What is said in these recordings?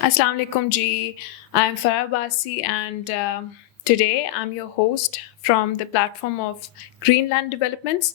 Assalamu alaikum ji. I'm Farah Basi and today I'm your host from the platform of Greenland Developments.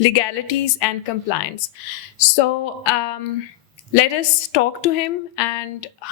legalities and compliance. So let us talk to him and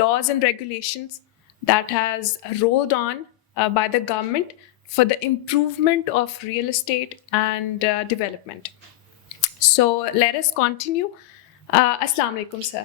laws and regulations that has rolled on by the government for the improvement of real estate and development. So let us continue. Assalamu alaikum sir.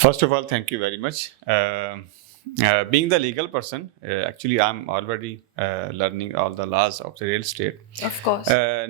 First of all, thank you very much. Being the legal person, actually I'm already learning all the laws of the real estate. Of course.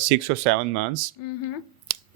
6 or 7 months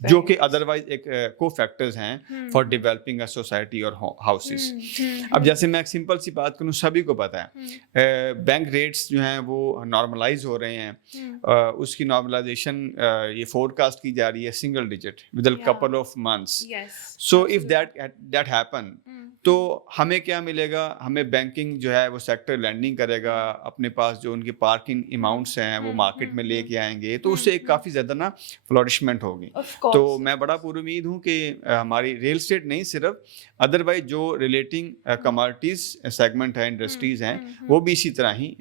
جو کہ otherwise ایک کو factors ہیں for developing a society اور houses. اب جیسے میں ایک سمپل سی بات کروں, سبھی کو پتہ ہے بینک ریٹس جو ہیں وہ نارملائز ہو رہے ہیں. اس کی نارملائزیشن یہ فور کاسٹ کی جا رہی ہے single digit with a couple of months. So if that happen تو ہمیں کیا ملے گا, ہمیں بینکنگ جو ہے وہ سیکٹر لینڈنگ کرے گا, اپنے پاس جو ان کے پارکنگ اماؤنٹس ہیں وہ مارکیٹ میں لے کے آئیں گے, تو اس سے ایک کافی زیادہ نا فلورشمنٹ ہوگی. تو میں بڑا پر امید ہوں کہ ہماری ریل اسٹیٹ نہیں صرف, ادروائز جو ریلیٹنگ کموڈٹیز سیگمنٹ ہے, انڈسٹریز ہیں, وہ بھی اسی طرح ہی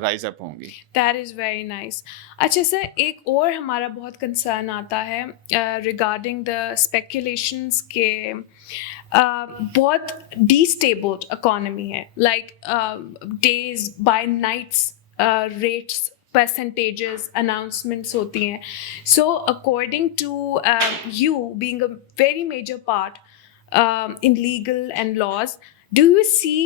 رائز اپ ہوں گی. That is very nice. اچھا سر, ایک اور ہمارا بہت کنسرن آتا ہے ریگارڈنگ دا اسپیکولیشنس کے بہت ڈیسٹیبلڈ اکانومی ہے, like these by nights rates percentages announcements ہوتی ہیں. So according to you being a very major part in legal and laws, do you see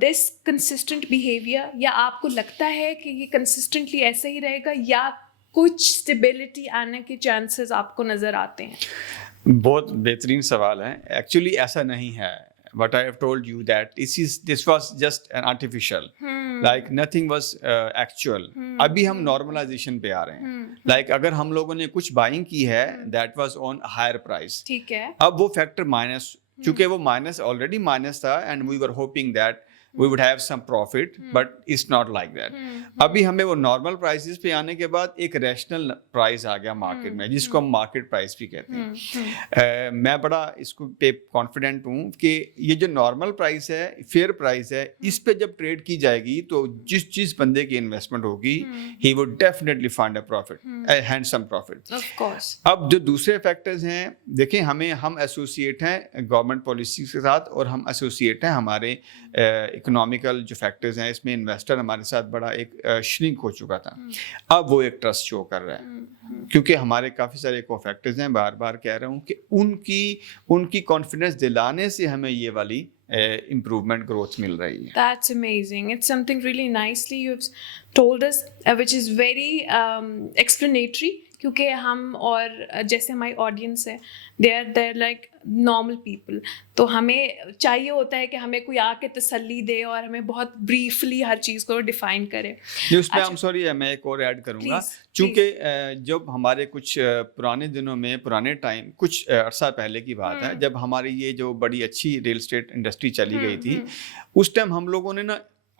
this consistent behavior, یا آپ کو لگتا ہے کہ یہ consistently ایسا ہی رہے گا, یا کچھ اسٹیبلٹی آنے کے چانسز آپ کو نظر آتے ہیں؟ بہت بہترین سوال ہے. ایکچولی ایسا نہیں ہے. What I have told you that this was just an artificial, like nothing was actual. ابھی ہم نارملائزیشن پہ آ رہے ہیں. لائک اگر ہم لوگوں نے کچھ بائنگ کی ہے that was on higher price, ٹھیک ہے, اب وہ فیکٹر مائنس, چونکہ وہ مائنس آلریڈی مائنس تھا and we were hoping that we would have some profit, but it's not like that. ابھی ہمیں وہ نارمل پرائسز پہ آنے کے بعد ایک ریشنل پرائز آ گیا مارکیٹ میں, جس کو ہم مارکیٹ پرائز بھی کہتے ہیں. میں بڑا اس کو پہ کانفیڈنٹ ہوں کہ یہ جو نارمل پرائز ہے, فیئر پرائز ہے, اس پہ جب ٹریڈ کی جائے گی تو جس بندے کی انویسٹمنٹ ہوگی he would definitely find a profit, a handsome profit. of course. اب جو دوسرے فیکٹرز ہیں, دیکھیں ہم ایسوسیٹ ہیں گورنمنٹ پالیسی کے ساتھ, اور ہم ایسوسیٹ ہیں ہمارے اکنامیکل جو فیکٹرز ہیں. اس میں انویسٹر ہمارے ساتھ بڑا ایک شرنک ہو چکا تھا, اب وہ ایک ٹرسٹ شو کر رہا ہے, کیونکہ ہمارے کافی سارے کو فیکٹرز ہیں. بار بار کہہ رہا ہوں کہ ان کی کانفیڈنس دلانے سے ہمیں یہ والی improvement growth مل رہی ہے. That's amazing. It's something really nicely you've told us, which is very explanatory, کیونکہ ہم اور جیسے ہماری آڈینس ہے they're like normal people, تو ہمیں چاہیے ہوتا ہے کہ ہمیں کوئی آ کے تسلی دے اور ہمیں بہت بریفلی ہر چیز کو ڈیفائن کرے. اس میں سوری میں ایک اور ایڈ کروں گا, چونکہ جب ہمارے کچھ پرانے دنوں میں, پرانے ٹائم, کچھ عرصہ پہلے کی بات ہے, جب ہماری یہ جو بڑی اچھی ریل اسٹیٹ انڈسٹری چلی گئی تھی, اس ٹائم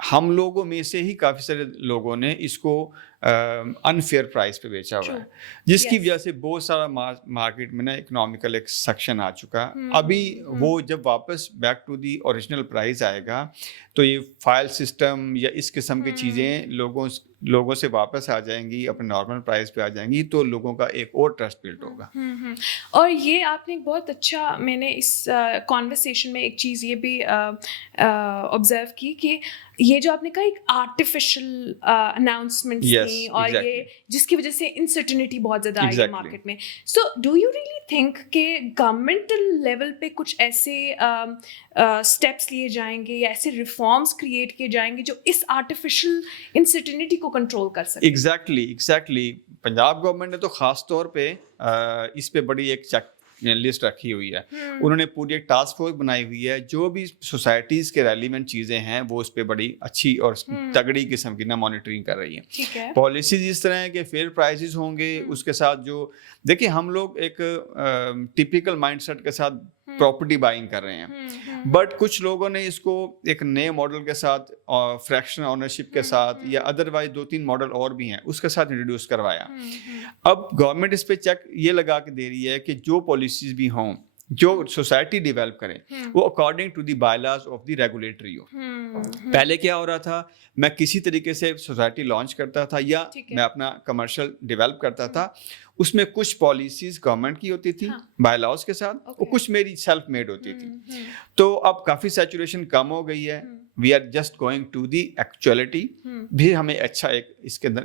ہم لوگوں میں سے ہی کافی سارے لوگوں نے اس کو انفیئر پرائز پہ بیچا ہوا ہے, جس کی وجہ سے بہت سارا مارکیٹ میں نا اکنامیکل ایک سیکشن آ چکا. ابھی وہ جب واپس back to the original price آئے گا تو یہ فائل سسٹم یا اس قسم کی چیزیں لوگوں سے واپس آ جائیں گی, اپنے نارمل پرائز پہ آ جائیں گی, تو لوگوں کا ایک اور ٹرسٹ بلڈ ہوگا. اور یہ آپ نے بہت اچھا, میں نے اس کانورسیشن میں ایک چیز یہ بھی آبزرو کی کہ یہ جو آپ نے کہا ایک آرٹیفیشل اناؤنسمنٹس تھیں, اور یہ جس کی وجہ سے انسرٹینٹی بہت زیادہ آئی ہے مارکیٹ میں. So do you really think کہ گورنمنٹل لیول پہ کچھ ایسے اسٹیپس لیے جائیں گے یا ایسے ریفارمس کریٹ کیے جائیں گے جو اس آرٹیفیشل انسرٹینٹی کو کنٹرول کر سکیں؟ ایگزیکٹلی پنجاب گورنمنٹ نے تو خاص طور پہ اس پہ بڑی ایک لسٹ رکھی ہوئی ہے. انہوں نے پوری ایک ٹاسک فورس بنائی ہوئی ہے, جو بھی سوسائٹیز کے ریلیونٹ چیزیں ہیں وہ اس پہ بڑی اچھی اور تگڑی قسم کی نا مانیٹرنگ کر رہی ہیں. پالیسیز اس طرح ہے کہ فیئر پرائسز ہوں گے, اس کے ساتھ جو دیکھیں ہم لوگ ایک ٹپیکل مائنڈ سیٹ کے ساتھ پراپرٹی بائنگ کر رہے ہیں, بٹ کچھ لوگوں نے اس کو ایک نئے ماڈل کے ساتھ, فریکشنل اونرشپ کے ساتھ, یا ادروائز 2-3 ماڈل اور بھی ہیں اس کے ساتھ انٹروڈیوس کروایا. اب گورنمنٹ اس پہ چیک یہ لگا کے دے رہی ہے کہ جو پالیسیز بھی ہوں, جو سوسائٹی ڈیولپ کرے, وہ according to the bylaws of the regulatory ہو. پہلے کیا ہو رہا تھا, میں کسی طریقے سے سوسائٹی لانچ کرتا تھا یا میں اپنا کمرشل ڈیولپ کرتا تھا, اس میں کچھ پالیسیز گورنمنٹ کی ہوتی تھی بائی لاز کے ساتھ, اور کچھ میری سیلف میڈ ہوتی تھی. تو اب کافی سیچوریشن کم ہو گئی ہے. We are just going to the actuality. بھی ہمیں اچھا ایک اس کے اندر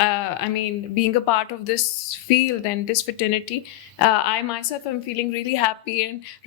I mean, being a part of this field and this fraternity, I myself am feeling really happy and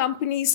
companies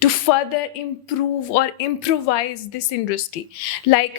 to further improve or improvise this industry. Like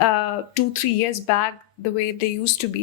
2-3 years back the way they used to be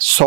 100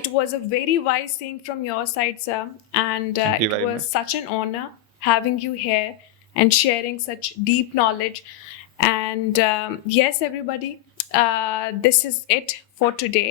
It was a very wise thing from your side, sir, and it was such an honor having you here and sharing such deep knowledge. And yes, everybody, this is it for today.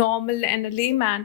normal and a layman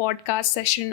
podcast session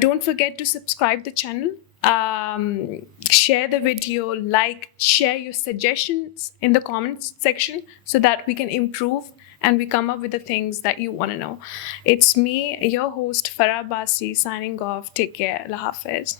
Don't forget to subscribe the channel. Share the video, like, share your suggestions in the comments section so that we can improve and we come up with the things that you want to know. It's me, your host, Farah Basi, signing off. Take care. Allah Hafiz.